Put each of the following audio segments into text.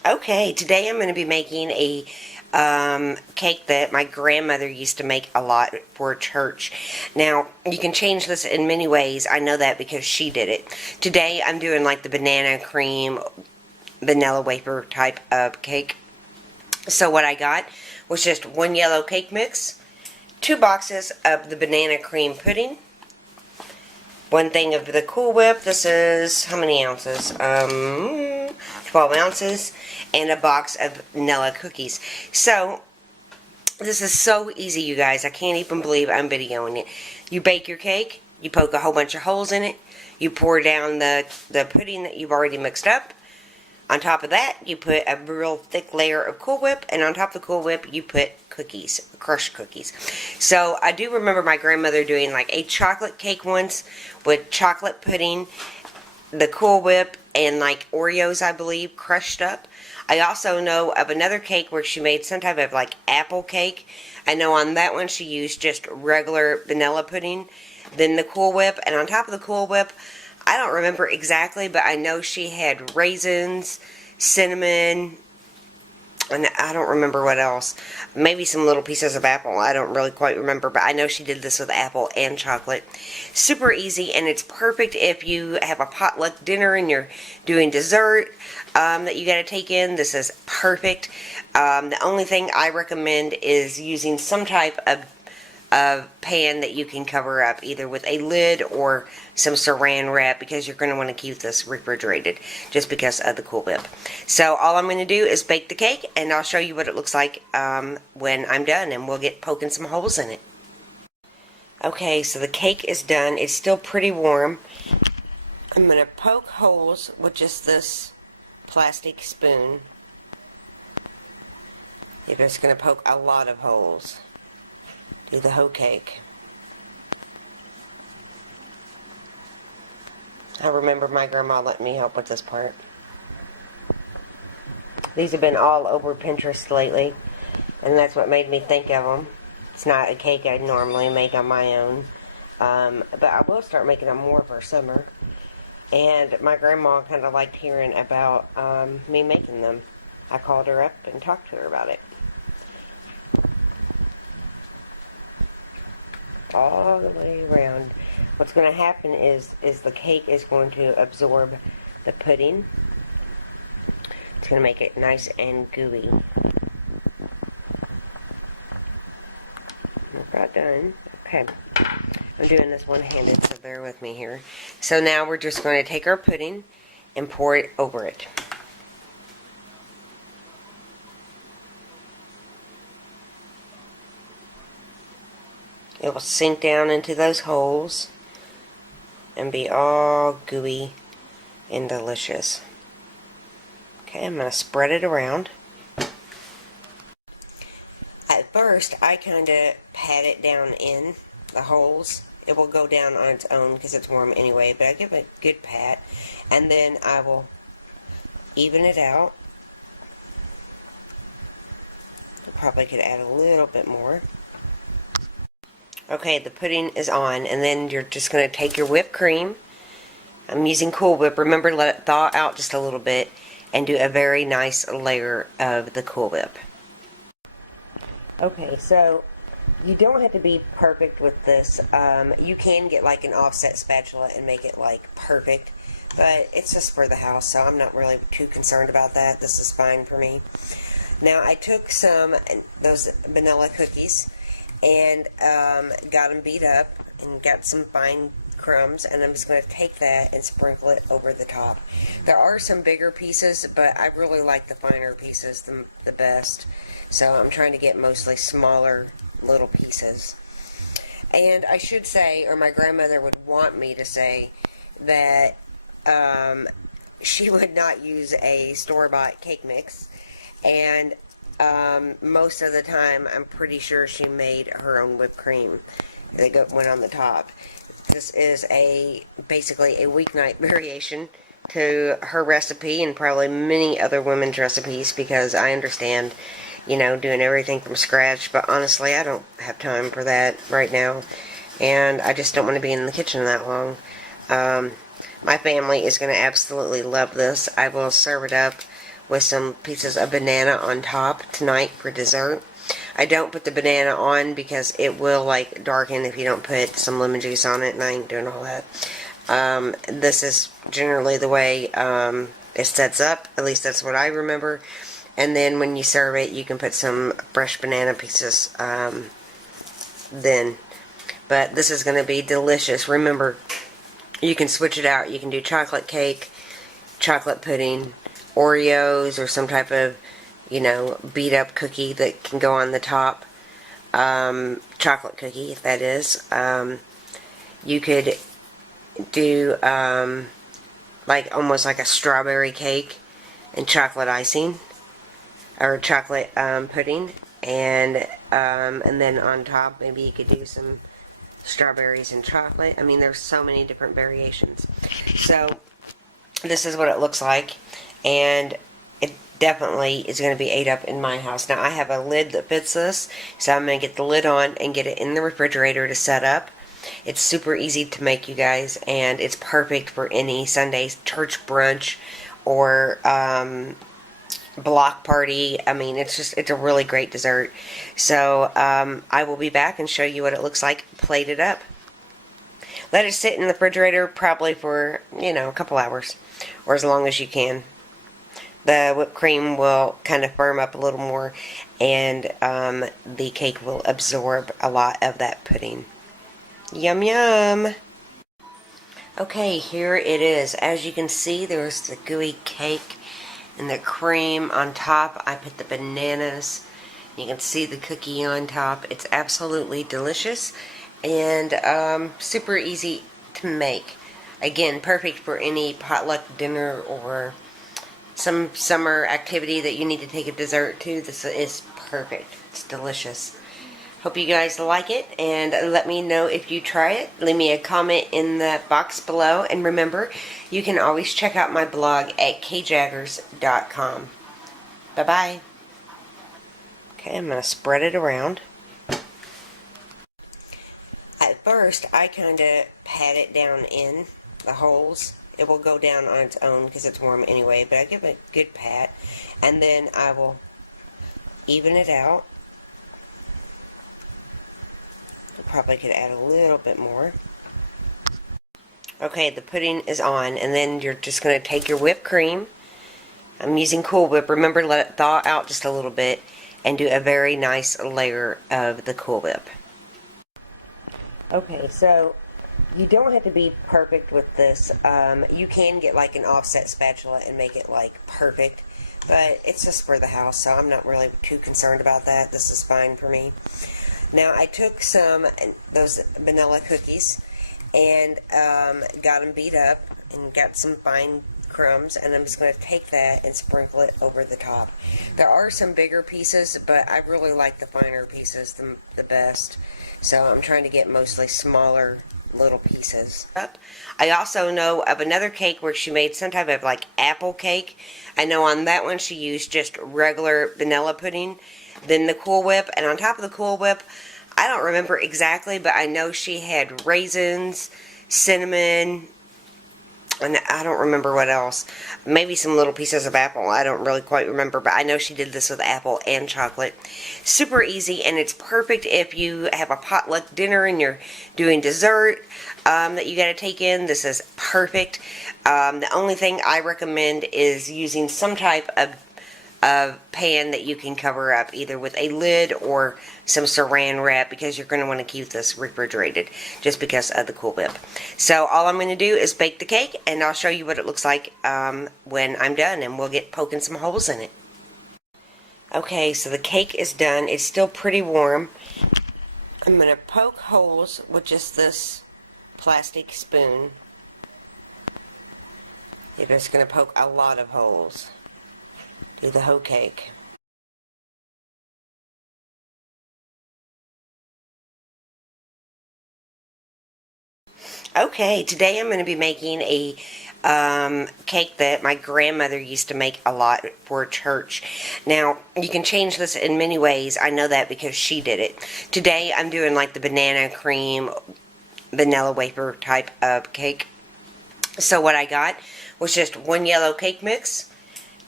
Okay, today I'm going to be making a cake that my grandmother used to make a lot for church. Now, you can change this in many ways. I know that because she did it. Today I'm doing like the banana cream, vanilla wafer type of cake. So what I got was just one yellow cake mix, 2 boxes of the banana cream pudding, 1 thing of the Cool Whip. This is, how many ounces? 12 ounces. And a box of vanilla cookies. So, this is so easy, you guys. I can't even believe I'm videoing it. You bake your cake. You poke a whole bunch of holes in it. You pour down the pudding that you've already mixed up. On top of that, you put a real thick layer of Cool Whip, and on top of the Cool Whip, you put cookies, crushed cookies. So I do remember my grandmother doing like a chocolate cake once with chocolate pudding, the Cool Whip, and like Oreos, I believe, crushed up. I also know of another cake where she made some type of like apple cake. I know on that one she used just regular vanilla pudding, then the Cool Whip, and on top of the Cool Whip, I don't remember exactly, but I know she had raisins, cinnamon, and I don't remember what else. Maybe some little pieces of apple. I don't really quite remember, but I know she did this with apple and chocolate. Super easy, and it's perfect if you have a potluck dinner and you're doing dessert that you got to take in. This is perfect. The only thing I recommend is using some type of pan that you can cover up, either with a lid or some saran wrap, because you're going to want to keep this refrigerated just because of the Cool Whip. So all I'm going to do is bake the cake, and I'll show you what it looks like when I'm done, and we'll get poking some holes in it. Okay, so the cake is done. It's still pretty warm. I'm going to poke holes with just this plastic spoon. You're just going to poke a lot of holes. Do the whole cake. I remember my grandma letting me help with this part. These have been all over Pinterest lately, and that's what made me think of them. It's not a cake I'd normally make on my own, but I will start making them more for summer. And my grandma kind of liked hearing about me making them. I called her up and talked to her about it. All the way around. What's going to happen is the cake is going to absorb the pudding. It's going to make it nice and gooey. We're about done. Okay. I'm doing this one-handed, so bear with me here. So now we're just going to take our pudding and pour it over it. It will sink down into those holes and be all gooey and delicious. Okay, I'm going to spread it around. At first, I kind of pat it down in the holes. It will go down on its own because it's warm anyway, but I give it a good pat, and then I will even it out. I probably could add a little bit more. Okay, the pudding is on, and then you're just going to take your whipped cream. I'm using Cool Whip. Remember, let it thaw out just a little bit, and do a very nice layer of the Cool Whip. Okay, so you don't have to be perfect with this. You can get like an offset spatula and make it like perfect, but it's just for the house, so I'm not really too concerned about that. This is fine for me. Now, I took those vanilla cookies and got them beat up and got some fine crumbs, and I'm just going to take that and sprinkle it over the top. There are some bigger pieces, but I really like the finer pieces the best, so I'm trying to get mostly smaller little pieces. And I should say, or my grandmother would want me to say, that she would not use a store-bought cake mix, and most of the time, I'm pretty sure she made her own whipped cream that went on the top. This is basically a weeknight variation to her recipe and probably many other women's recipes, because I understand, doing everything from scratch, but honestly, I don't have time for that right now, and I just don't want to be in the kitchen that long. My family is going to absolutely love this. I will serve it up with some pieces of banana on top tonight for dessert. I don't put the banana on because it will like darken if you don't put some lemon juice on it, and I ain't doing all that. This is generally the way it sets up. At least that's what I remember. And then when you serve it, you can put some fresh banana pieces then. But this is going to be delicious. Remember, you can switch it out. You can do chocolate cake, chocolate pudding, Oreos, or some type of, beat up cookie that can go on the top. Chocolate cookie, if that is. You could do like almost like a strawberry cake and chocolate icing, or chocolate pudding, and then on top maybe you could do some strawberries and chocolate. I mean, there's so many different variations. So this is what it looks like, and it definitely is going to be ate up in my house. Now I have a lid that fits this, so I'm going to get the lid on and get it in the refrigerator to set up. It's super easy to make, you guys, and it's perfect for any Sunday church brunch or block party. I mean, it's a really great dessert. So I will be back and show you what it looks like plated up. Let it sit in the refrigerator probably for, a couple hours, or as long as you can. The whipped cream will kind of firm up a little more, and the cake will absorb a lot of that pudding. Yum yum! Okay, here it is. As you can see, there's the gooey cake and the cream on top. I put the bananas. You can see the cookie on top. It's absolutely delicious and super easy to make. Again, perfect for any potluck dinner or some summer activity that you need to take a dessert to. This is perfect. It's delicious. Hope you guys like it, and let me know if you try it. Leave me a comment in the box below, and remember, you can always check out my blog at kjaggers.com. Bye-bye. Okay, I'm going to spread it around. At first, I kind of pat it down in the holes. It will go down on its own because it's warm anyway, but I give it a good pat, and then I will even it out. Probably could add a little bit more. Okay, the pudding is on, and then you're just going to take your whipped cream. I'm using Cool Whip. Remember, let it thaw out just a little bit, and do a very nice layer of the Cool Whip. Okay, so you don't have to be perfect with this. You can get like an offset spatula and make it like perfect, but it's just for the house, so I'm not really too concerned about that. This is fine for me. Now, I took those vanilla cookies and got them beat up and got some fine crumbs, and I'm just going to take that and sprinkle it over the top. There are some bigger pieces, but I really like the finer pieces the best, so I'm trying to get mostly smaller little pieces. I also know of another cake where she made some type of like apple cake. I know on that one she used just regular vanilla pudding, then the Cool Whip, and on top of the Cool Whip, I don't remember exactly, but I know she had raisins, cinnamon, and I don't remember what else. Maybe some little pieces of apple. I don't really quite remember, but I know she did this with apple and chocolate. Super easy, and it's perfect if you have a potluck dinner and you're doing dessert that you got to take in. This is perfect. The only thing I recommend is using some type of pan that you can cover up, either with a lid or some saran wrap, because you're going to want to keep this refrigerated just because of the Cool Whip. So all I'm going to do is bake the cake, and I'll show you what it looks like when I'm done, and we'll get poking some holes in it. Okay, so the cake is done. It's still pretty warm. I'm going to poke holes with just this plastic spoon. You're just going to poke a lot of holes through the whole cake. Okay, today I'm going to be making a cake that my grandmother used to make a lot for church. Now, you can change this in many ways. I know that because she did it. Today I'm doing like the banana cream, vanilla wafer type of cake. So what I got was just one yellow cake mix,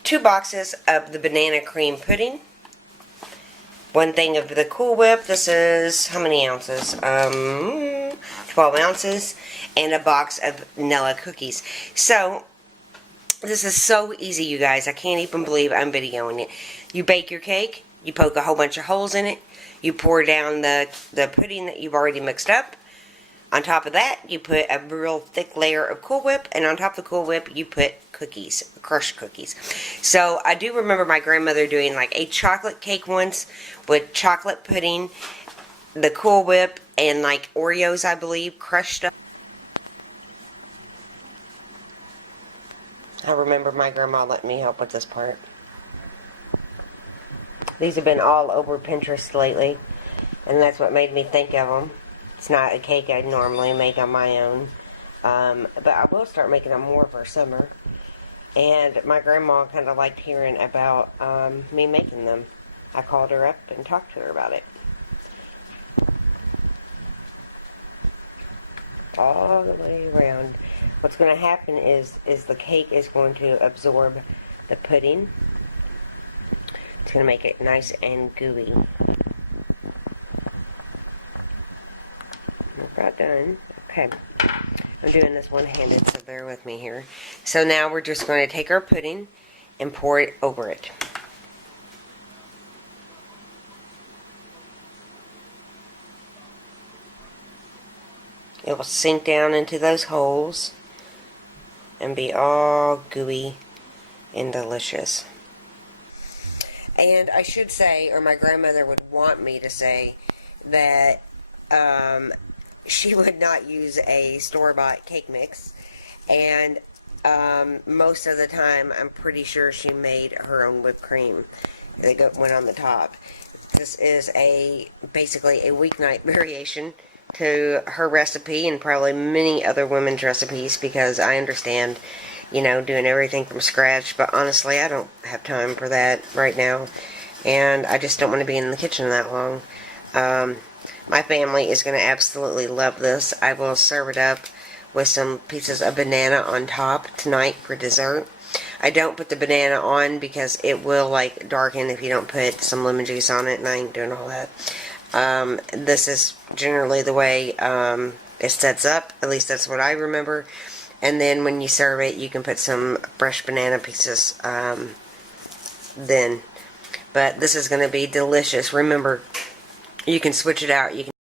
2 boxes of the banana cream pudding, 1 thing of the Cool Whip. This is, how many ounces? 12 ounces, and a box of vanilla cookies. So, this is so easy, you guys. I can't even believe I'm videoing it. You bake your cake, you poke a whole bunch of holes in it, you pour down the pudding that you've already mixed up. On top of that, you put a real thick layer of Cool Whip, and on top of the Cool Whip, you put cookies, crushed cookies. So, I do remember my grandmother doing like a chocolate cake once with chocolate pudding, the Cool Whip, and like Oreos, I believe, crushed up. I remember my grandma letting me help with this part. These have been all over Pinterest lately, and that's what made me think of them. It's not a cake I'd normally make on my own, but I will start making them more for summer. And my grandma kind of liked hearing about me making them. I called her up and talked to her about it. All the way around. What's going to happen is the cake is going to absorb the pudding. It's going to make it nice and gooey. About done. Okay. I'm doing this one-handed, so bear with me here. So now we're just going to take our pudding and pour it over it. It will sink down into those holes and be all gooey and delicious. And I should say, or my grandmother would want me to say, that she would not use a store-bought cake mix. And most of the time, I'm pretty sure she made her own whipped cream. That went on the top. This is basically a weeknight variation to her recipe and probably many other women's recipes, because I understand, doing everything from scratch, but honestly, I don't have time for that right now, and I just don't want to be in the kitchen that long. My family is going to absolutely love this. I will serve it up with some pieces of banana on top tonight for dessert. I don't put the banana on because it will darken if you don't put some lemon juice on it, and I ain't doing all that. This is generally the way it sets up. At least that's what I remember. And then when you serve it, you can put some fresh banana pieces then. But this is going to be delicious. Remember, you can switch it out. You can